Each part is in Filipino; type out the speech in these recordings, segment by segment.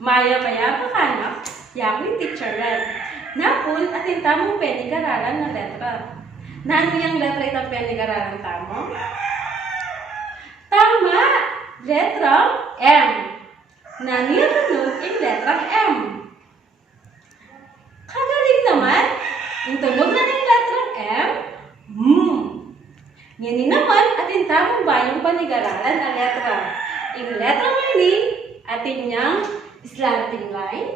Maya-maya makanak, yako'y teacher red. Napun atin tamong penigaralan na letra. Nano yung letra itang penigaralan tamo? Tama! Letrang M. Nano yung tunog yung letrang M? Kagaling naman! Yung tunog na yung letrang M? Yan naman atin tamong bayong panigaralan na letra. Yung letrang ini, atin niyang slanting line,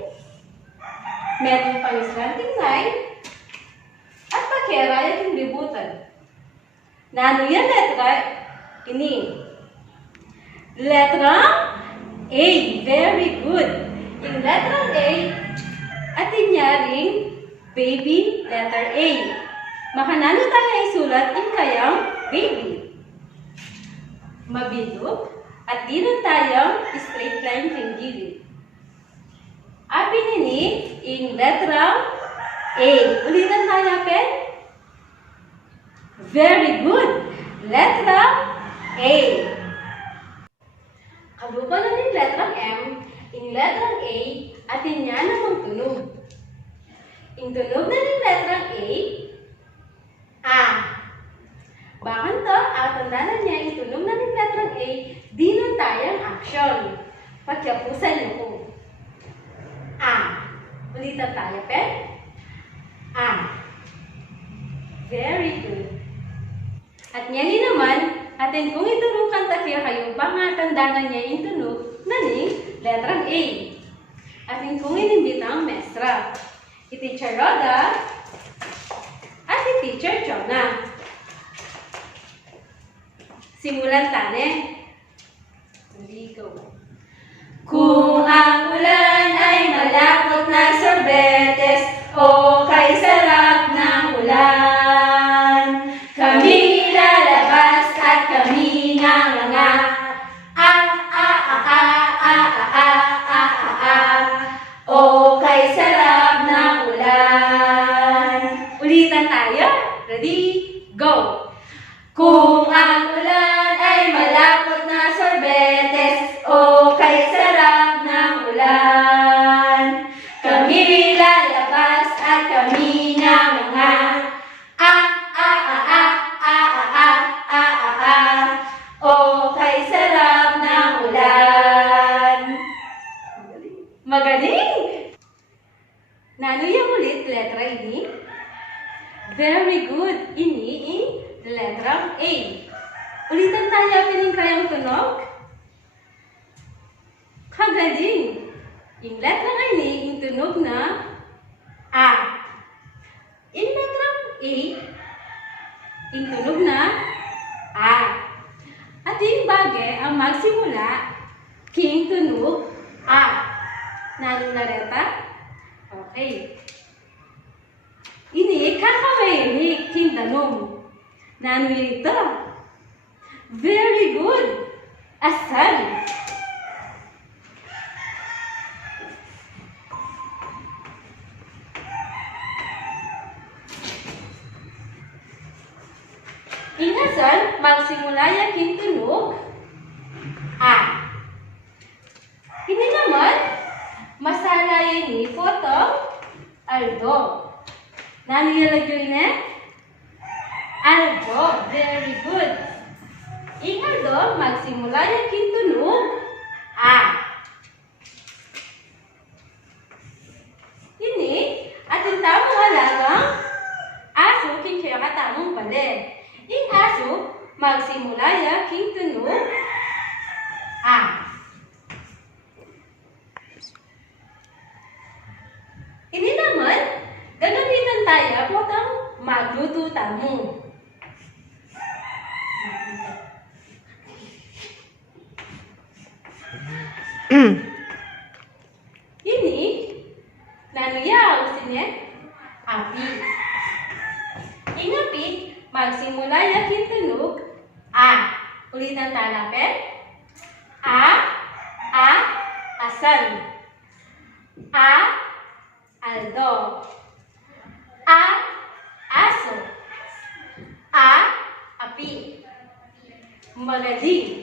meron pang slanting line, at pakera yung libutan. Nano yan letra? Ini. Letrang A. Very good. Yung letrang A, atin niya ring baby letter A. Makanano tayo isulat yung kayang baby. Mabilog. At dito tayong straight line ng gilid. Abi nini, yung letrang A. Ulitan tayo, pen. Very good. Letrang A. Kalupa na yung letrang M, yung letrang A, atin niya namang tunog. Yung tunog na yung letrang A. Bakit to? Tandaan niya yung tunog na yung letrang A, di nun tayong action. Pagkapusan niyo po. Ulitan tayo, pen. Very good. At yan naman, atin kung iturong kanta kayo, pangatandaan niya yung tunog na yung letrang A. Atin kung inimbita ang mestra. I-teacher Roda at i-teacher Chona. Simulan tane. Hindi ko. Kung ang ulan ay malapot na sorbetes, o kay sarap ng ulan, kami lalabas at kami nanganga. O kay sarap ng ulan. Ulitan tayo. Ready? Go! Kung ang ulan ay malapot na sorbetes, o kay sarap ng ulan, kami lalabas at kami nanganga. O kay sarap ng ulan. Magaling! Nano yung ulit letra ini? Very good. Ini letrang A. Ulitan tayo pining kayang tunog. Kagaling. Yung letrang ini, yung tunog na A. Yung letrang A, yung tunog na A. At yung bagay ang magsimula king tunog A. Nano na reta? Okay. Ini kakaway king tanong. Nano ito? Very good. Asan? Inasan, magsimula yung tunog A. Ini naman, masala yung photo Aldo. Nano yun na? Aldo. Very good. Yung Aldo, magsimula yung tunog A. Ini, ating tamang halagang aso, kaya katamang bali. Yung aso, magsimula yung tunog A. Ini naman, gagamitan tayo potang maglututan mo. Ini, nanoyaw siya? Api. Yung api, magsimula yung tunog A. Ulitan tayo, pen. Asan. Aldo. Aso. Api. Magaling.